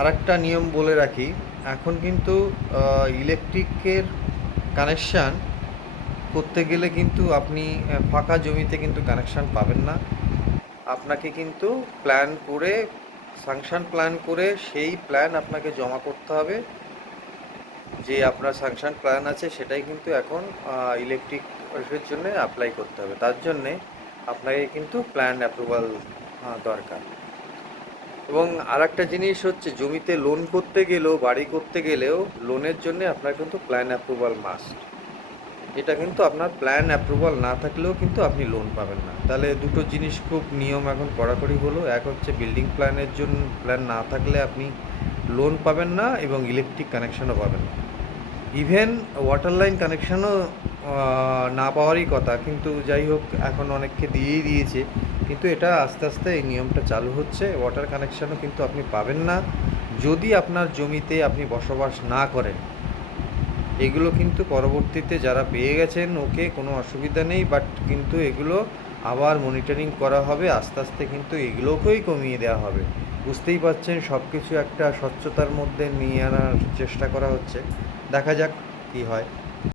আরেকটা নিয়ম বলে রাখি, এখন কিন্তু ইলেকট্রিকের কানেকশান করতে গেলে কিন্তু আপনি ফাঁকা জমিতে কিন্তু কানেকশান পাবেন না। আপনাকে কিন্তু প্ল্যান করে, সাংশন প্ল্যান করে সেই প্ল্যান আপনাকে জমা করতে হবে। যে আপনার সাংশন প্ল্যান আছে সেটাই কিন্তু এখন ইলেকট্রিকের জন্য অ্যাপ্লাই করতে হবে। তার জন্যে আপনাকে কিন্তু প্ল্যান অ্যাপ্রুভাল দরকার। এবং আরেকটা জিনিস হচ্ছে, জমিতে লোন করতে গেলেও, বাড়ি করতে গেলেও লোনের জন্য আপনার কিন্তু প্ল্যান অ্যাপ্রুভাল মাস্ট। এটা কিন্তু আপনার প্ল্যান অ্যাপ্রুভাল না থাকলেও কিন্তু আপনি লোন পাবেন না। তাহলে দুটো জিনিস খুব নিয়ম এখন কড়াকড়ি হলো। এক হচ্ছে বিল্ডিং প্ল্যানের জন্য প্ল্যান না থাকলে আপনি লোন পাবেন না এবং ইলেকট্রিক কানেকশনও পাবেন না। ইভেন ওয়াটার লাইন কানেকশানও না পাওয়ারই কথা, কিন্তু যাই হোক এখন অনেককে দিয়েই দিয়েছে। কিন্তু এটা আস্তে আস্তে এই নিয়মটা চালু হচ্ছে, ওয়াটার কানেকশানও কিন্তু আপনি পাবেন না যদি আপনার জমিতে আপনি বসবাস না করেন। এগুলো কিন্তু পরবর্তীতে যারা পেয়ে গেছেন ওকে কোনো অসুবিধা নেই, বাট কিন্তু এগুলো আবার মনিটরিং করা হবে, আস্তে আস্তে কিন্তু এগুলোকেই কমিয়ে দেওয়া হবে। বুঝতেই পারছেন, সব কিছু একটা স্বচ্ছতার মধ্যে নিয়ে আনার চেষ্টা করা হচ্ছে। দেখা যাক কী হয়।